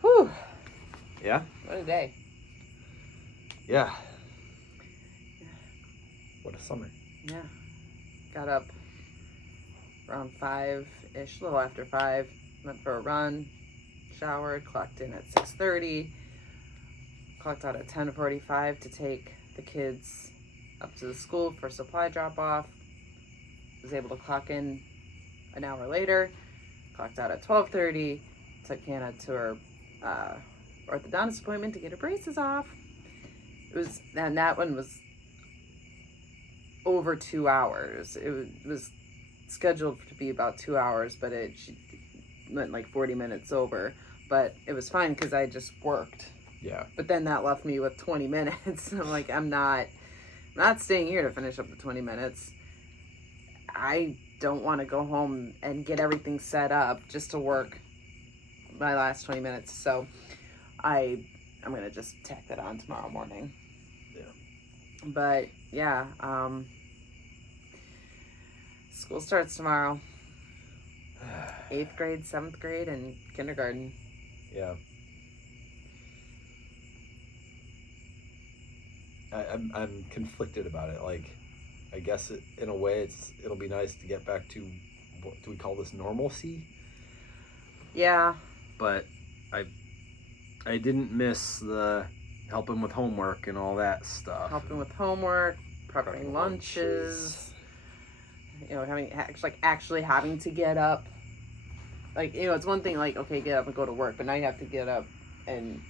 Whew. Yeah? What a day. Yeah. What a summer. Yeah. Got up around 5-ish, a little after 5. Went for a run, showered, clocked in at 6:30. Clocked out at 10:45 to take the kids up to the school for supply drop-off. Was able to clock in an hour later. Clocked out at 12:30. Took Hannah to her orthodontist appointment to get her braces off. And that one was over 2 hours. It was scheduled to be about 2 hours, but she went like 40 minutes over. But it was fine because I just worked. Yeah. But then that left me with 20 minutes. I'm like, I'm not staying here to finish up the 20 minutes. I don't want to go home and get everything set up just to work my last 20 minutes. So I'm going to just tack that on tomorrow morning. Yeah. But yeah, school starts tomorrow. 8th grade, 7th grade, and kindergarten. Yeah. I'm conflicted about it. Like, I guess in a way it'll be nice to get back to, what do we call this, normalcy? Yeah. But I didn't miss the helping with homework and all that stuff. Helping with homework, prepping lunches. You know, actually having to get up. Like, you know, it's one thing, like, okay, get up and go to work, but now you have to get up and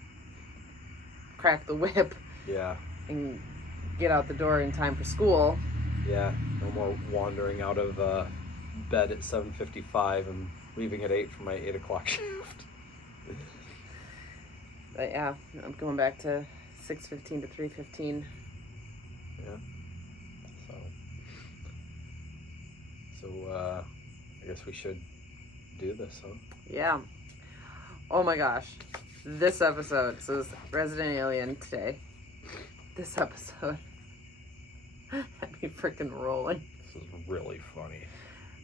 crack the whip. Yeah. And get out the door in time for school. Yeah, no more wandering out of bed at 7:55 and leaving at 8 for my 8 o'clock shift. But yeah, I'm going back to 6:15 to 3:15. Yeah. So I guess we should do this, huh? Yeah. Oh my gosh. This episode, so it's Resident Alien today. This episode had me freaking rolling. This is really funny.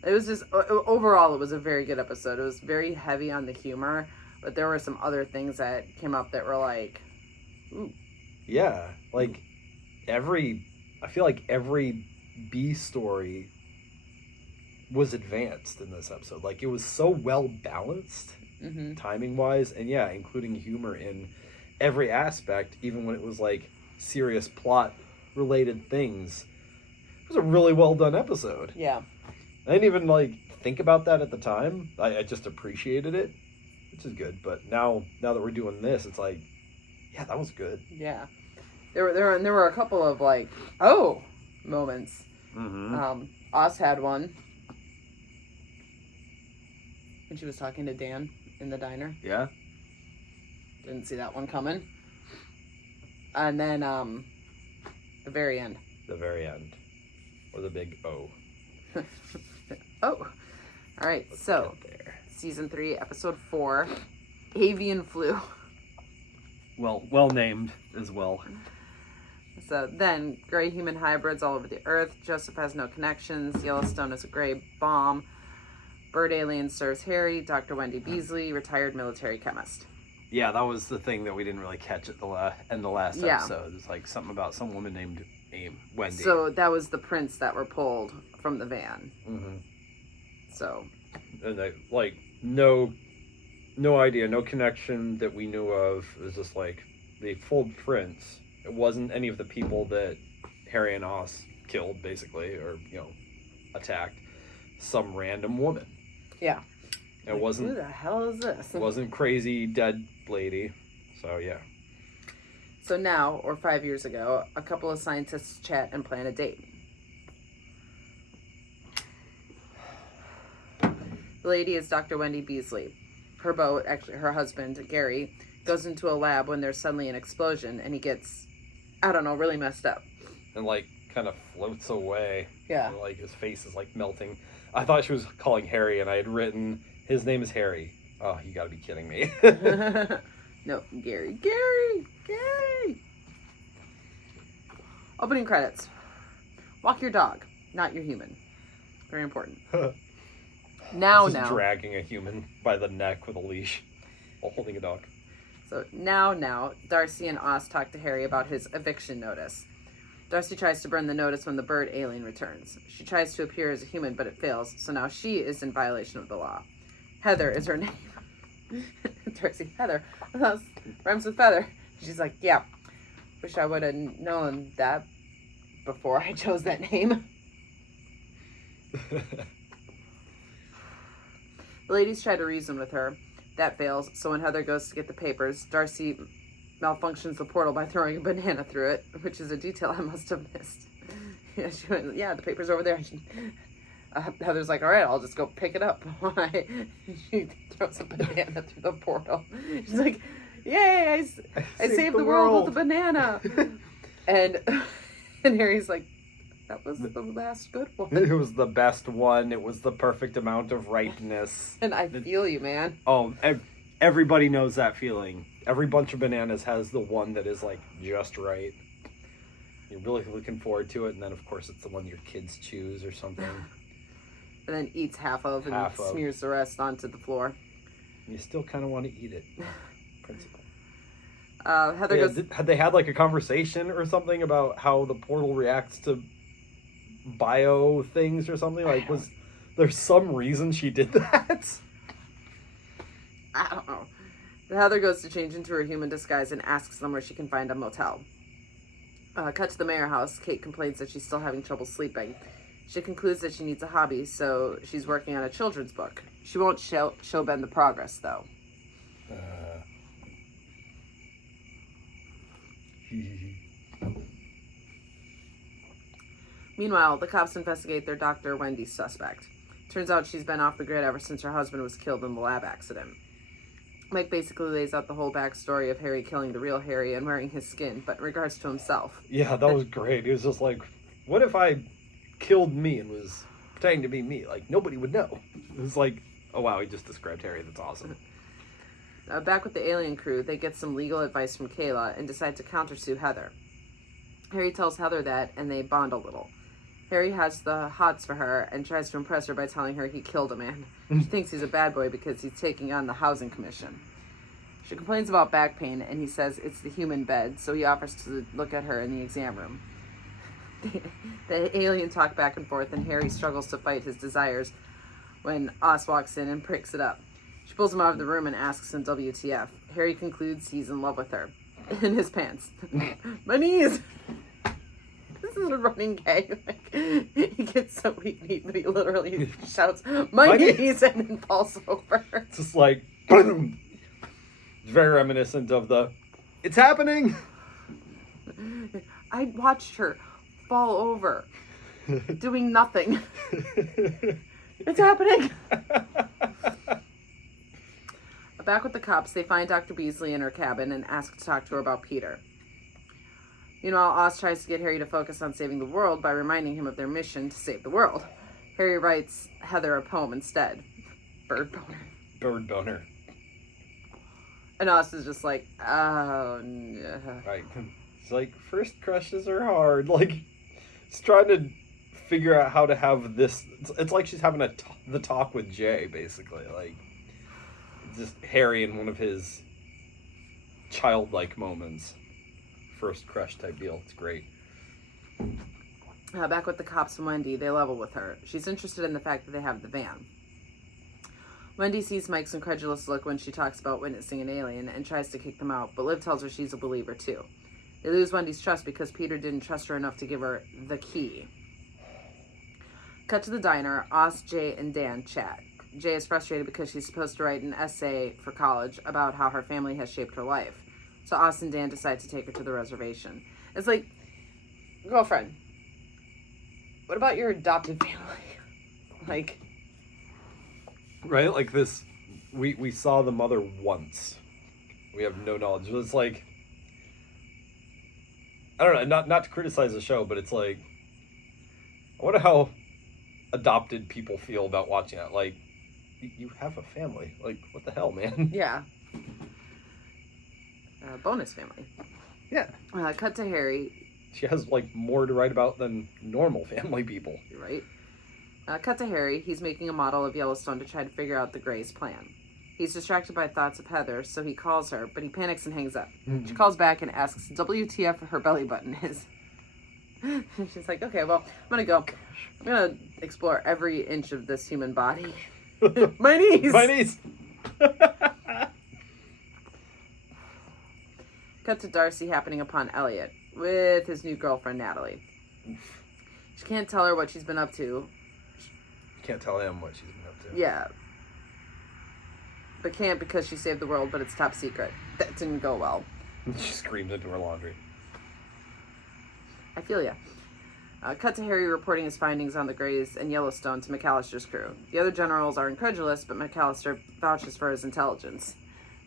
It was just, overall, it was a very good episode. It was very heavy on the humor, but there were some other things that came up that were like, ooh. Yeah, like I feel like every B story was advanced in this episode. Like, it was so well balanced, timing wise, and yeah, including humor in every aspect, even when it was like serious plot related things. It was a really well done episode. Yeah. I didn't even like think about that at the time. I just appreciated it, which is good. But now that we're doing this, it's like, yeah, that was good. Yeah. There were a couple of like, oh, moments. Oz had one when she was talking to Dan in the diner. Yeah. Didn't see that one coming. And then the very end. The very end. Or the big O. Oh. All right. So, season 3, episode 4, Avian Flu. Well named as well. So then, gray human hybrids all over the earth. Joseph has no connections. Yellowstone is a gray bomb. Bird alien serves Harry. Dr. Wendy Beasley, retired military chemist. Yeah, that was the thing that we didn't really catch at the end of the last episode. It's like something about some woman named Wendy. So that was the prints that were pulled from the van. So. And they, like, no idea, no connection that we knew of. It was just like, they pulled prints. It wasn't any of the people that Harry and Oz killed, basically, or, you know, attacked. Some random woman. Yeah. It wasn't. Who the hell is this? It wasn't crazy dead lady. So yeah. So now, or 5 years ago, a couple of scientists chat and plan a date. The lady is Dr. Wendy Beasley. Her boat, actually her husband, Gary, goes into a lab when there's suddenly an explosion and he gets, I don't know, really messed up. And like kind of floats away. Yeah. And, like his face is like melting. I thought she was calling Harry and I had written, his name is Harry. Oh, you gotta be kidding me. No, Gary. Opening credits. Walk your dog, not your human. Very important. Now. Dragging a human by the neck with a leash. while holding a dog. So now, Darcy and Oz talk to Harry about his eviction notice. Darcy tries to burn the notice when the bird alien returns. She tries to appear as a human, but it fails, so now she is in violation of the law. Heather is her name. Darcy, Heather. Rhymes with feather. She's like, yeah, wish I would have known that before I chose that name. The ladies try to reason with her. That fails, so when Heather goes to get the papers, Darcy malfunctions the portal by throwing a banana through it, which is a detail I must have missed. Yeah, she went, the paper's over there. Heather's like, all right, I'll just go pick it up. She throws a banana through the portal. She's like, yay, I saved the world with a banana. and Harry's like, that was the last good one. It was the best one. It was the perfect amount of ripeness. And I feel you, man. Oh, everybody knows that feeling. Every bunch of bananas has the one that is like just right. You're really looking forward to it, and then of course it's the one your kids choose or something. And then eats half of and smears the rest onto the floor. You still kind of want to eat it. Principle. Heather goes... Had they had like a conversation or something about how the portal reacts to bio things or something? Like, was there some reason she did that? I don't know. Heather goes to change into her human disguise and asks them where she can find a motel. Cut to the Mayer house. Kate complains that she's still having trouble sleeping. She concludes that she needs a hobby, so she's working on a children's book. She won't show Ben the progress, though. Meanwhile, the cops investigate their doctor, Wendy's suspect. Turns out she's been off the grid ever since her husband was killed in the lab accident. Mike basically lays out the whole backstory of Harry killing the real Harry and wearing his skin, but in regards to himself. Yeah, that was great. He was just like, what if I killed me and was pretending to be me? Like, nobody would know. It was like, oh wow, he just described Harry. That's awesome. Back with the alien crew, they get some legal advice from Kayla and decide to countersue Heather. Harry tells Heather that, and they bond a little. Harry has the hots for her and tries to impress her by telling her he killed a man. She thinks he's a bad boy because he's taking on the housing commission. She complains about back pain, and he says it's the human bed, so he offers to look at her in the exam room. The alien talk back and forth, and Harry struggles to fight his desires when Oz walks in and breaks it up. She pulls him out of the room and asks him WTF. Harry concludes he's in love with her. In his pants. My knees! This is a running gag. Like, he gets so weak, but he literally shouts, my knees, and then falls over. It's just like, boom. It's very reminiscent of the, it's happening! I watched her fall over, doing nothing. It's happening! Back with the cops, they find Dr. Beasley in her cabin and ask to talk to her about Peter. Meanwhile, Oz tries to get Harry to focus on saving the world by reminding him of their mission to save the world. Harry writes Heather a poem instead. Bird boner. Bird boner. And Oz is just like, oh, yeah. Right. It's like, first crushes are hard. Like, it's trying to figure out how to have this. It's like she's having the talk with Jay, basically. Like, just Harry in one of his childlike moments. First crush type deal. It's great. Back with the cops and Wendy, they level with her. She's interested in the fact that they have the van. Wendy sees Mike's incredulous look when she talks about witnessing an alien and tries to kick them out, but Liv tells her she's a believer too. They lose Wendy's trust because Peter didn't trust her enough to give her the key. Cut to the diner. Oz, Jay, and Dan chat. Jay is frustrated because she's supposed to write an essay for college about how her family has shaped her life. So Oz and Dan decide to take her to the reservation. It's like, girlfriend, what about your adopted family? Like... Right? Like this, we saw the mother once. We have no knowledge. It's like, I don't know, not to criticize the show, but it's like, I wonder how adopted people feel about watching that. Like, you have a family. Like, what the hell, man? Yeah. Bonus family. Yeah. Cut to Harry. She has, like, more to write about than normal family people. You're right. Cut to Harry. He's making a model of Yellowstone to try to figure out the Greys' plan. He's distracted by thoughts of Heather, so he calls her, but he panics and hangs up. She calls back and asks WTF her belly button is. She's like, okay, well, I'm gonna go. I'm gonna explore every inch of this human body. My knees! My knees! Cut to Darcy happening upon Elliot with his new girlfriend, Natalie. She can't tell her what she's been up to. Can't tell him what she's been up to. Yeah. But can't because she saved the world, but it's top secret. That didn't go well. She screams into her laundry. I feel ya. Cut to Harry reporting his findings on the Greys and Yellowstone to McAllister's crew. The other generals are incredulous, but McAllister vouches for his intelligence.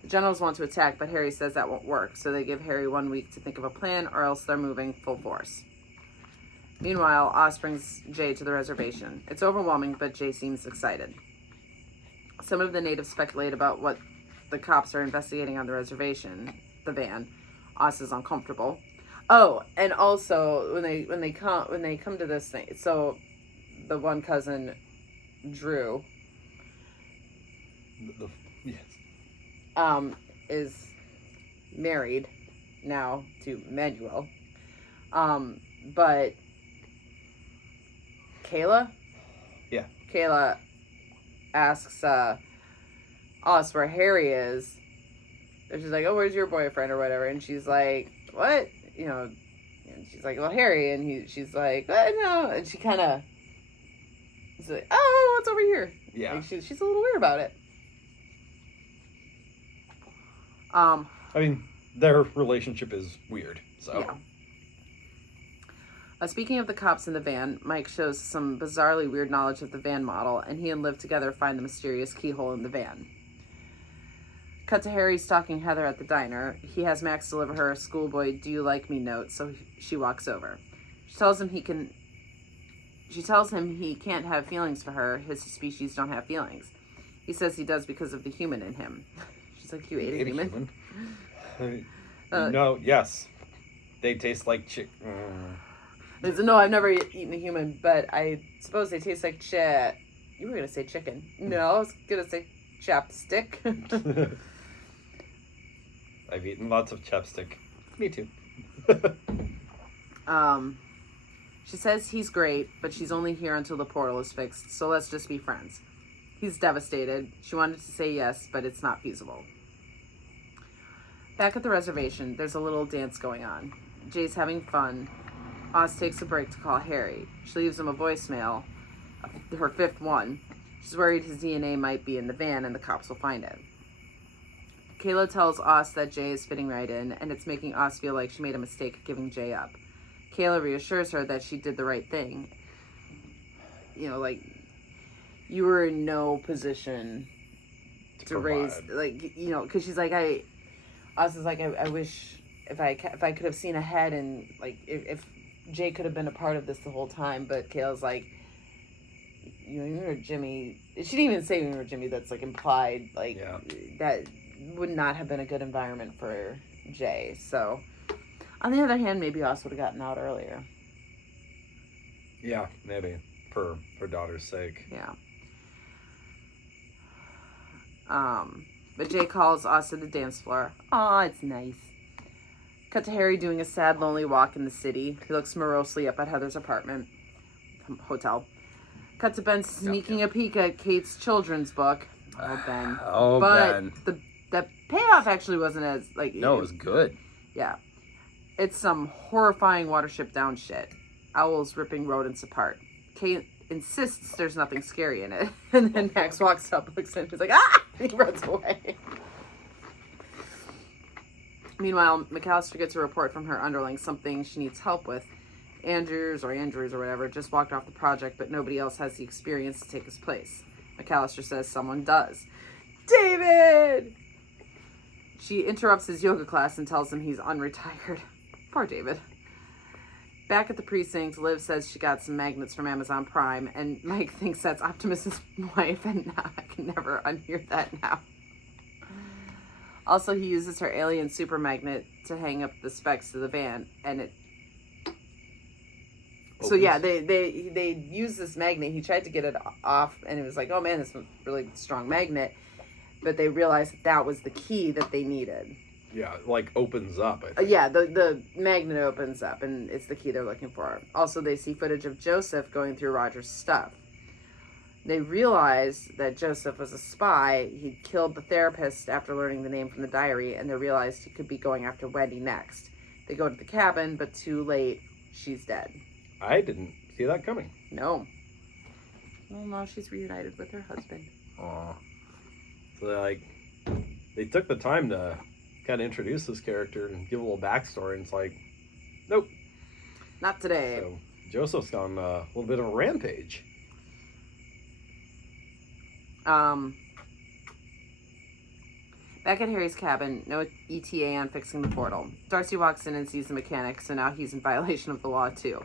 The generals want to attack, but Harry says that won't work, so they give Harry 1 week to think of a plan, or else they're moving full force. Meanwhile, Oz brings Jay to the reservation. It's overwhelming, but Jay seems excited. Some of the natives speculate about what the cops are investigating on the reservation, the van. Oz is uncomfortable. Oh, and also when they come to this thing, so the one cousin, Drew, Yes. is married now to Manuel. But Kayla? Yeah. Kayla asks us where Harry is. And she's like, oh, where's your boyfriend or whatever? And she's like, what? You know, and she's like, well, Harry. And she's like, no. And she kind of is like, oh, what's over here? Yeah. Like she's a little weird about it. I mean, their relationship is weird, so. Yeah. Speaking of the cops in the van, Mike shows some bizarrely weird knowledge of the van model, and he and Liv together find the mysterious keyhole in the van. Cut to Harry stalking Heather at the diner. He has Max deliver her a schoolboy "Do you like me" note, so she walks over. She tells him he can't have feelings for her. His species don't have feelings. He says he does because of the human in him. She's like, you ate a human? No, yes. They taste like chick. No, I've never eaten a human, but I suppose they taste like You were going to say chicken. No, I was going to say chapstick. I've eaten lots of chapstick. Me too. She says he's great, but she's only here until the portal is fixed, so let's just be friends. He's devastated. She wanted to say yes, but it's not feasible. Back at the reservation, there's a little dance going on. Jay's having fun. Oz takes a break to call Harry. She leaves him a voicemail, her fifth one. She's worried his DNA might be in the van and the cops will find it. Kayla tells Oz that Jay is fitting right in, and it's making Oz feel like she made a mistake giving Jay up. Kayla reassures her that she did the right thing. You know, like, you were in no position to raise, like, you know, because she's like, Oz is like, I wish if I could have seen ahead and, like, if Jay could have been a part of this the whole time, but Kayla's like, you know, you were Jimmy. She didn't even say you were Jimmy. That's like implied. Like that would not have been a good environment for Jay. So, on the other hand, maybe Oz would have gotten out earlier. Yeah, maybe for her daughter's sake. Yeah. But Jay calls Oz to the dance floor. Aw, it's nice. Cut to Harry doing a sad, lonely walk in the city. He looks morosely up at Heather's apartment. Hotel. Cut to Ben sneaking a peek at Kate's children's book. Oh, Ben. Ben. The payoff actually wasn't as, like... No, it was good. Yeah. It's some horrifying Watership Down shit. Owls ripping rodents apart. Kate insists there's nothing scary in it. And then Max walks up, looks in, he's like, ah! And he runs away. Meanwhile, McAllister gets a report from her underling, something she needs help with. Andrews or whatever just walked off the project, but nobody else has the experience to take his place. McAllister says someone does. David! She interrupts his yoga class and tells him he's unretired. Poor David. Back at the precinct, Liv says she got some magnets from Amazon Prime, and Mike thinks that's Optimus's wife, and I can never unhear that now. Also, he uses her alien super magnet to hang up the specs to the van, and it... So yeah, they use this magnet. He tried to get it off, and it was like, oh man, this is a really strong magnet. but they realize that was the key that they needed. Yeah, like opens up, I think. Yeah, the magnet opens up, and it's the key they're looking for. Also, they see footage of Joseph going through Roger's stuff. They realize that Joseph was a spy. He'd killed the therapist after learning the name from the diary, and they realized he could be going after Wendy next. They go to the cabin, but too late. She's dead. I didn't see that coming. No. Well, no, she's reunited with her husband. Aw. So they took the time to kind of introduce this character and give a little backstory, and it's like, nope. Not today. So Joseph's gone a little bit of a rampage. Back at Harry's cabin, no ETA on fixing the portal. Darcy walks in and sees the mechanic, so now he's in violation of the law too.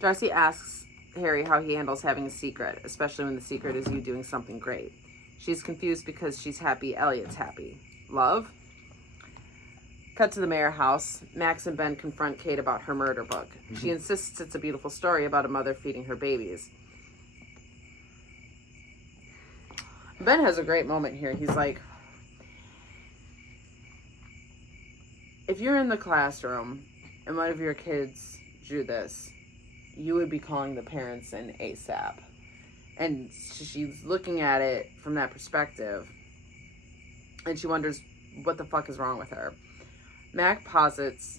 Darcy asks Harry how he handles having a secret, especially when the secret is you doing something great. She's confused because she's happy Elliot's happy. Love? Cut to the Mayer house. Max and Ben confront Kate about her murder book. She insists it's a beautiful story about a mother feeding her babies. Ben has a great moment here. He's like, if you're in the classroom and one of your kids drew this, you would be calling the parents in ASAP. And she's looking at it from that perspective, and she wonders what the fuck is wrong with her. Mac posits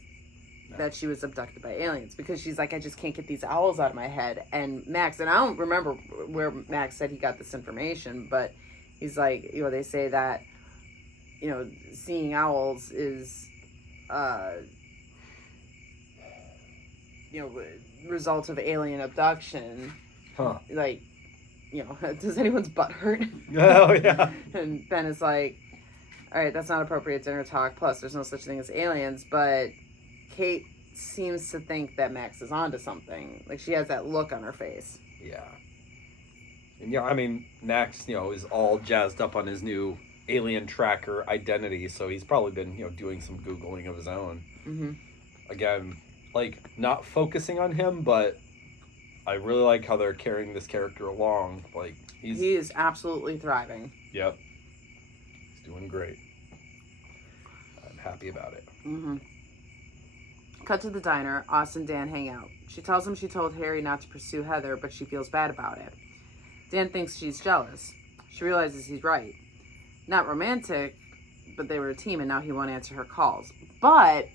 that she was abducted by aliens because she's like, I just can't get these owls out of my head. And Max, and I don't remember where Max said he got this information, but he's like, they say that, seeing owls is, result of alien abduction. Huh. Like, does anyone's butt hurt? Oh, yeah. And Ben is like, all right, that's not appropriate dinner talk. Plus, there's no such thing as aliens. But Kate seems to think that Max is onto something. Like, she has that look on her face. Yeah. And, Max, is all jazzed up on his new alien tracker identity, so he's probably been, doing some Googling of his own. Mm-hmm. Again, not focusing on him, but I really like how they're carrying this character along. He is absolutely thriving. Yep. He's doing great. I'm happy about it. Mm-hmm. Cut to the diner. Austin and Dan hang out. She tells him she told Harry not to pursue Heather, but she feels bad about it. Dan thinks she's jealous. She realizes he's right. Not romantic, but they were a team, and now he won't answer her calls. But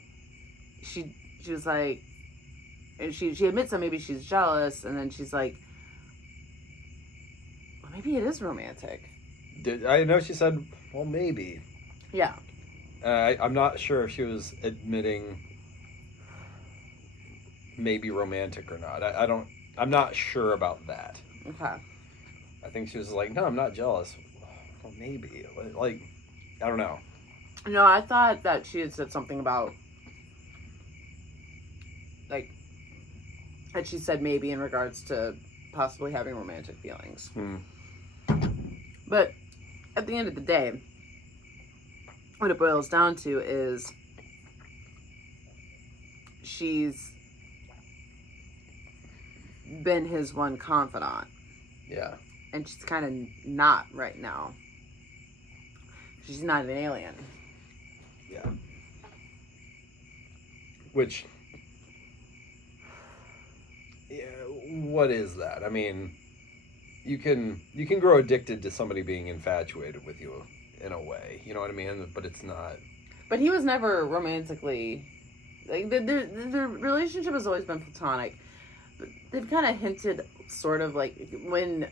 she was like, and she admits that maybe she's jealous, and then she's like, well, maybe it is romantic. I know she said, well, maybe. Yeah. I'm not sure if she was admitting maybe romantic or not. I'm not sure about that. Okay. I think she was like, no, I'm not jealous. Well, maybe. I don't know. No, I thought that she had said something about, that she said maybe in regards to possibly having romantic feelings. But at the end of the day, what it boils down to is she's been his one confidant. Yeah. And she's kind of not right now. She's not an alien. Yeah. Which, yeah, what is that? I mean, you can grow addicted to somebody being infatuated with you in a way. You know what I mean? But it's not. But he was never romantically, their relationship has always been platonic. But they've kind of hinted, sort of when.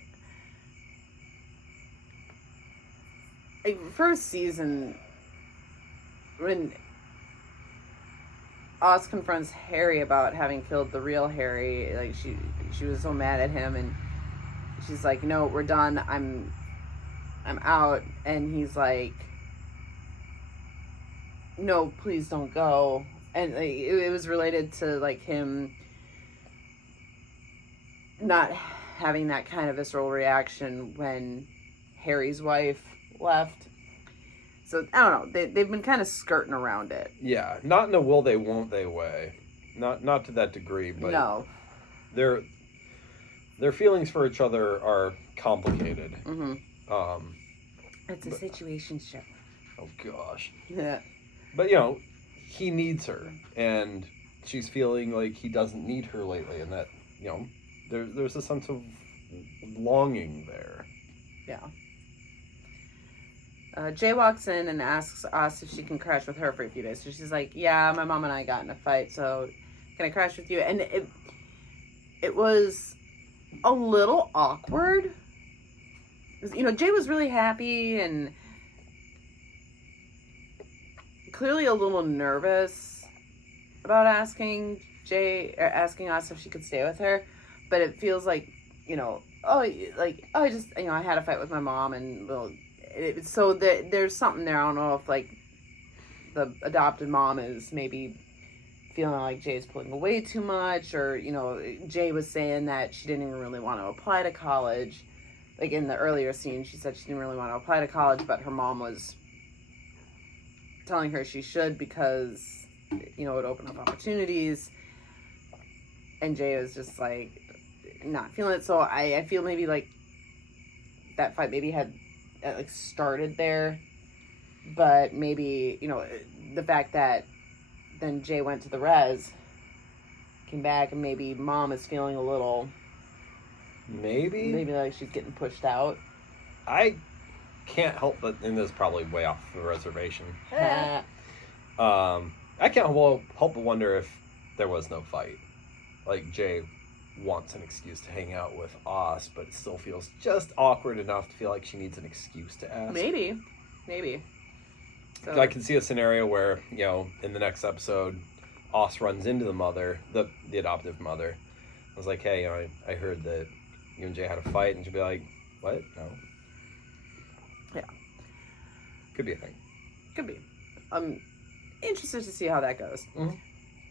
First season, when Oz confronts Harry about having killed the real Harry, she was so mad at him, and she's like, no, we're done, I'm out, and he's like, no, please don't go. And it was related to him not having that kind of visceral reaction when Harry's wife left. So I don't know, they've been kind of skirting around it. Yeah, not in a will they won't they way, not to that degree, but no, their feelings for each other are complicated. Mm-hmm. It's a situationship. Oh gosh. Yeah. But he needs her, and she's feeling like he doesn't need her lately, and that there's a sense of longing there. Yeah. Jay walks in and asks us if she can crash with her for a few days. So she's like, yeah, my mom and I got in a fight, so can I crash with you? And it was a little awkward. Jay was really happy and clearly a little nervous about asking us if she could stay with her. But it feels like, I had a fight with my mom and so there's something there. I don't know if like the adopted mom is maybe feeling like Jay's pulling away too much, or Jay was saying that she didn't even really want to apply to college. Like in the earlier scene, she said she didn't really want to apply to college, but her mom was telling her she should because it would open up opportunities. And Jay was just like not feeling it. So I feel maybe like that fight maybe had like started there, but maybe the fact that then Jay went to the res, came back, and maybe mom is feeling a little maybe like she's getting pushed out. I can't help but, and this is probably way off the reservation. I can't help but wonder if there was no fight. Like Jay wants an excuse to hang out with us, but it still feels just awkward enough to feel like she needs an excuse to ask. Maybe. So. I can see a scenario where, in the next episode, Oz runs into the mother, the adoptive mother. I was like, hey, I heard that you and Jay had a fight, and she'd be like, what? No. Yeah. Could be a thing. Could be. I'm interested to see how that goes. Mm-hmm.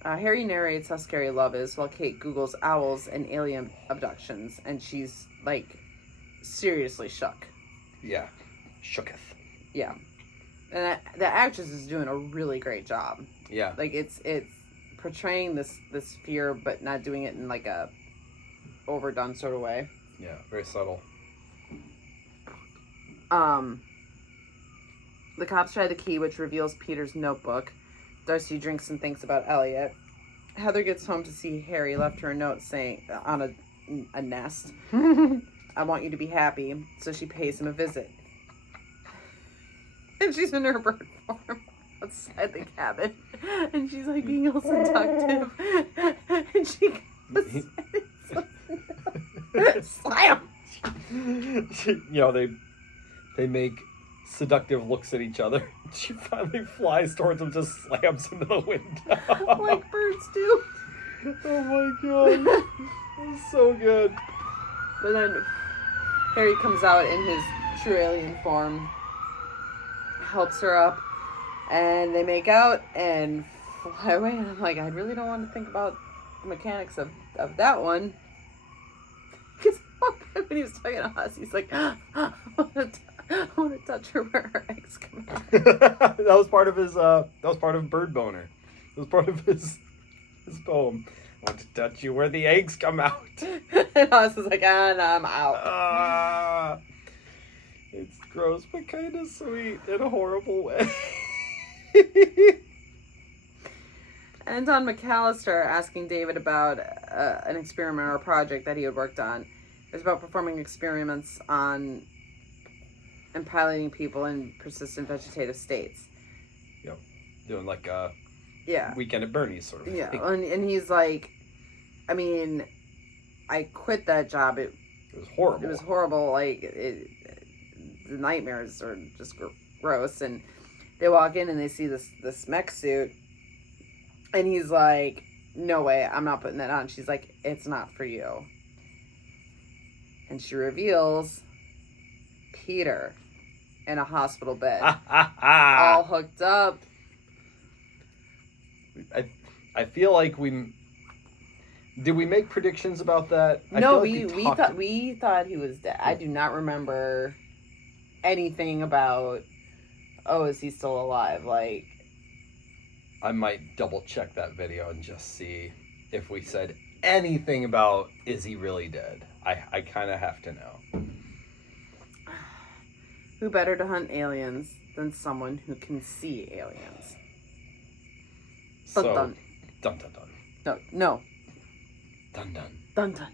Harry narrates how scary love is while Kate Googles owls and alien abductions, and she's, like, seriously shook. Yeah. Shooketh. Yeah. And the actress is doing a really great job. Yeah. Like, it's portraying this fear, but not doing it in, like, a overdone sort of way. Yeah, very subtle. The cops try the key, which reveals Peter's notebook. Darcy drinks and thinks about Elliot. Heather gets home to see Harry left her a note saying, on a nest, I want you to be happy. So she pays him a visit. And she's in her bird form outside the cabin. And she's like being all seductive. And she goes, slam! They make seductive looks at each other. She finally flies towards him, just slams into the window. Like birds do. Oh my god. It's so good. But then Harry comes out in his true alien form, helps her up, and they make out and fly away. And I'm like, I really don't want to think about the mechanics of that one. Because when he was talking to us, he's like, I want to touch her where her eggs come out. That was part of his. That was part of Bird Boner. It was part of his poem. I want to touch you where the eggs come out. And I was like, and I'm out. It's gross, but kind of sweet in a horrible way. And on McAllister asking David about an experiment or project that he had worked on. It was about performing experiments on and piloting people in persistent vegetative states. Yep. Doing like a Yeah. Weekend at Bernie's sort of Yeah. thing. And he's like, I mean, I quit that job. It was horrible. It was horrible. Like, the nightmares are just gross. And they walk in and they see this mech suit. And he's like, no way, I'm not putting that on. She's like, it's not for you. And she reveals Peter in a hospital bed. All hooked up. I feel like did we make predictions about that? No, we thought he was dead. I do not remember anything about, is he still alive? Like, I might double check that video and just see if we said anything about, is he really dead? I kind of have to know. Who better to hunt aliens than someone who can see aliens? Dun So, dun. dun dun dun. No. Dun dun. Dun dun.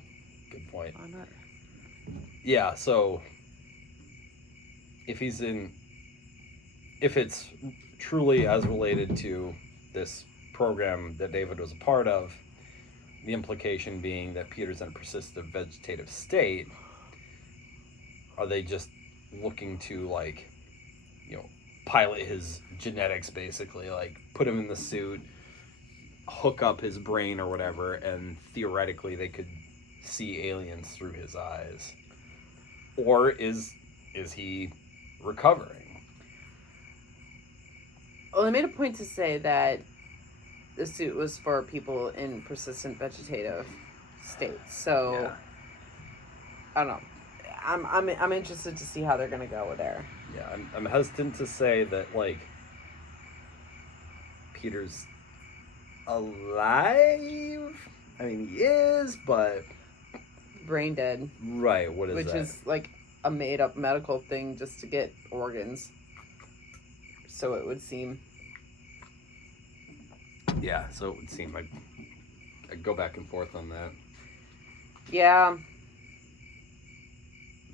Good point. I'm not... Yeah, so if it's truly as related to this program that David was a part of, the implication being that Peter's in a persistent vegetative state, are they just looking to, like, you know, pilot his genetics, basically, like put him in the suit, hook up his brain or whatever, and theoretically they could see aliens through his eyes? Or is he recovering? Well, they made a point to say that the suit was for people in persistent vegetative states. So, Yeah. I don't know. I'm interested to see how they're gonna go there. Yeah, I'm hesitant to say that, like, Peter's alive. I mean, he is, but Brain dead. right. What is Which that? is like a made up medical thing just to get organs. So it would seem. Yeah, so it would seem like I'd go back and forth on that. Yeah.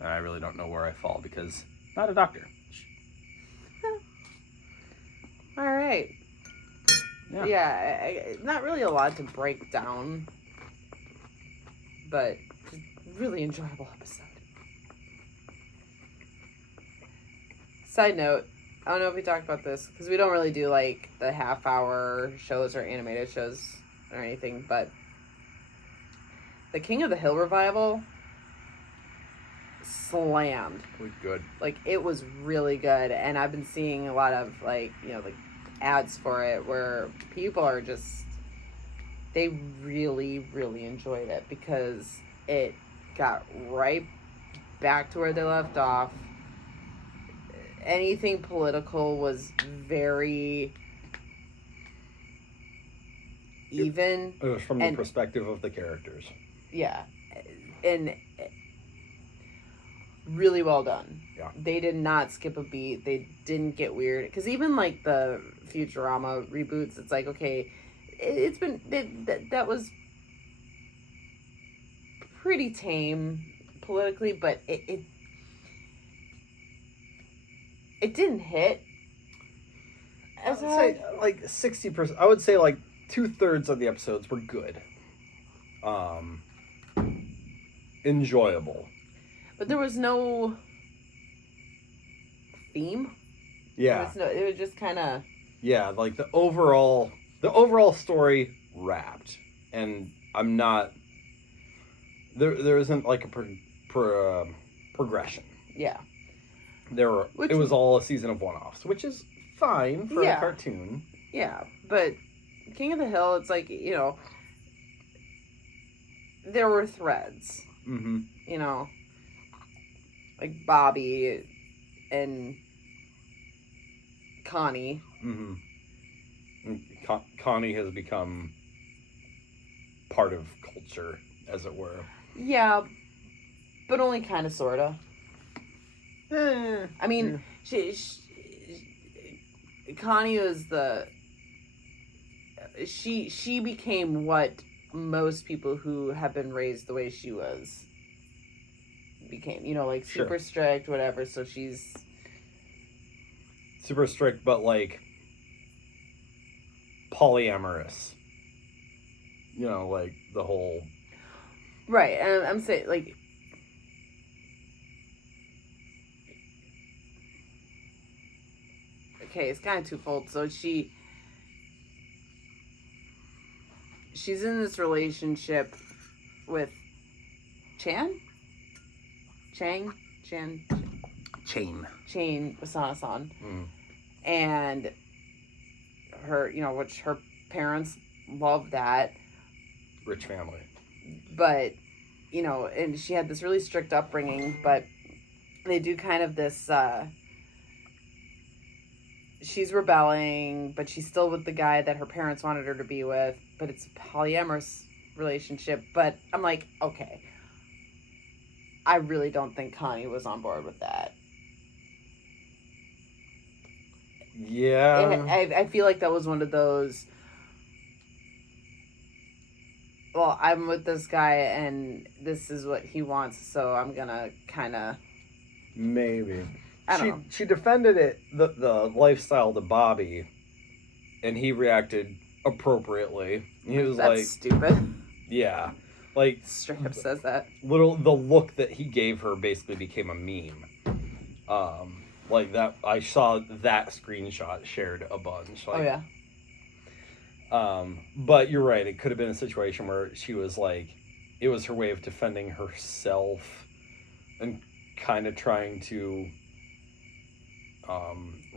I really don't know where I fall because not a doctor. All right. Yeah. Yeah, not really a lot to break down, but just really enjoyable episode. Side note, I don't know if we talked about this, because we don't really do, like, the half-hour shows or animated shows or anything, but the King of the Hill revival slammed. We're good. Like, it was really good, and I've been seeing a lot of, like, you know, like, ads for it where people are just, they really, really enjoyed it because it got right back to where they left off. Anything political was very even. It was from the perspective of the characters. Yeah. And really well done. Yeah. They did not skip a beat. They didn't get weird. Because even, like, the Futurama reboots, it's like, okay, it's been... That was pretty tame politically, but it didn't hit. I would say, like, 60%. I would say, like, 2/3 of the episodes were good. Enjoyable. But there was no theme. Yeah. It was just kind of... Yeah, like, the overall story wrapped. And I'm not... There isn't, like, a progression. Yeah. It was all a season of one-offs, which is fine for a cartoon. Yeah, but King of the Hill, it's like, you know, there were threads. Mm-hmm. You know, like Bobby and Connie. Mm-hmm. And Connie has become part of culture, as it were. Yeah, but only kind of, sort of. I mean, Connie was she became what most people who have been raised the way she was became. You know, like, super strict, whatever, so she's... Super strict, but, like, polyamorous. You know, like, the whole... Right, and I'm saying, like... Okay, it's kind of twofold. So she's in this relationship with Chain Wasana-san. Mm. And her, you know, which her parents love that. Rich family. But, you know, and she had this really strict upbringing, but they do kind of this, she's rebelling, but she's still with the guy that her parents wanted her to be with, but it's a polyamorous relationship. But I'm like, okay, I really don't think Connie was on board with that. Yeah. I feel like that was one of those. Well, I'm with this guy, and this is what he wants, so I'm gonna kind of. Maybe. I don't know. She defended it the lifestyle to Bobby, and he reacted appropriately. He was That's like, stupid. yeah, like Straight up says that. the look that he gave her basically became a meme. Like that, I saw that screenshot shared a bunch. Like, Oh yeah. But you're right. It could have been a situation where she was like, it was her way of defending herself and kind of trying to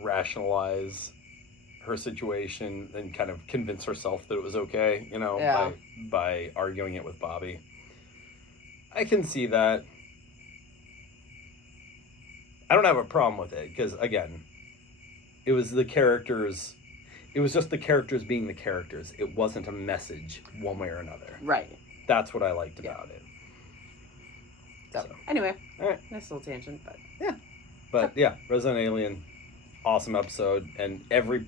rationalize her situation and kind of convince herself that it was okay, Yeah. by arguing it with Bobby. I can see that. I don't have a problem with it because, again, it was the characters. It was just the characters being the characters. It wasn't a message one way or another. Right. That's what I liked about it. So, anyway, all right, nice little tangent, but yeah. But yeah, Resident Alien, awesome episode, and every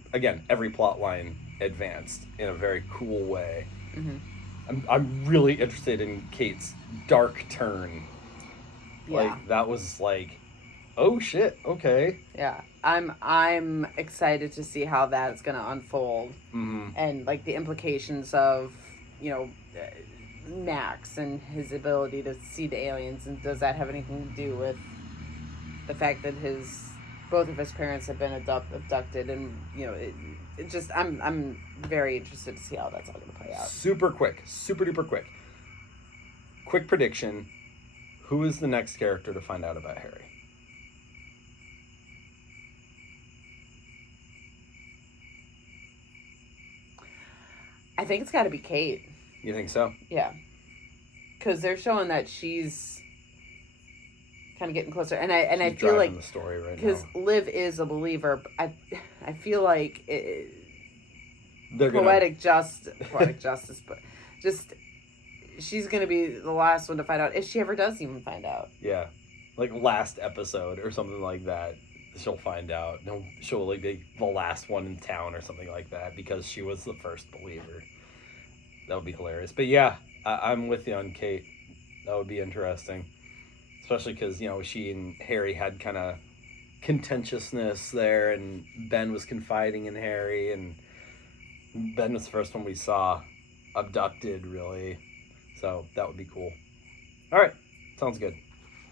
plot line advanced in a very cool way. Mm-hmm. I'm really interested in Kate's dark turn. Yeah. Like that was like, oh shit, okay. Yeah, I'm excited to see how that's gonna unfold, and like the implications of Max and his ability to see the aliens, and does that have anything to do with the fact that both of his parents have been abducted, and it just I'm very interested to see how that's all gonna play out. Super duper quick. Quick prediction: who is the next character to find out about Harry? I think it's got to be Kate. You think so? Yeah, because they're showing that she's kind of getting closer, and I feel like the story right because Liv is a believer. I feel like poetic justice, but just she's gonna be the last one to find out if she ever does even find out. Yeah, like last episode or something like that. She'll find out. No, she'll like be the last one in town or something like that because she was the first believer. That would be hilarious. But yeah, I'm with you on Kate. That would be interesting, especially because she and Harry had kind of contentiousness there, and Ben was confiding in Harry, and Ben was the first one we saw abducted, really. So that would be cool. All right, sounds good.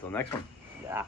Till the next one. Yeah.